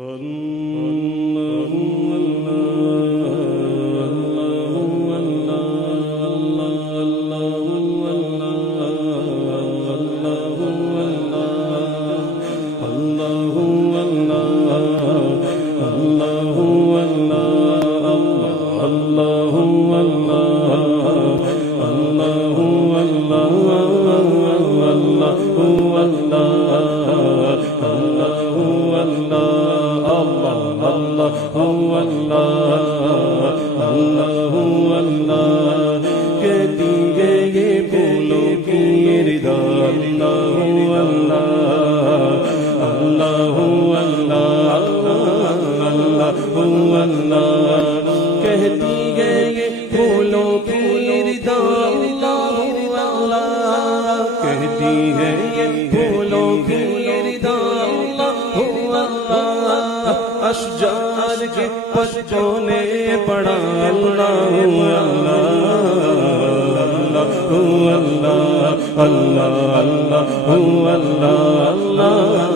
कहती है ये फूलों की रिदा कहती है ये फूलों की रिदा कहती है ये फूलों की रिदा अशजार के पत्तों ने पढ़ा अल्लाह अल्लाह अल्लाह अल्लाह अल्लाह अल्लाह।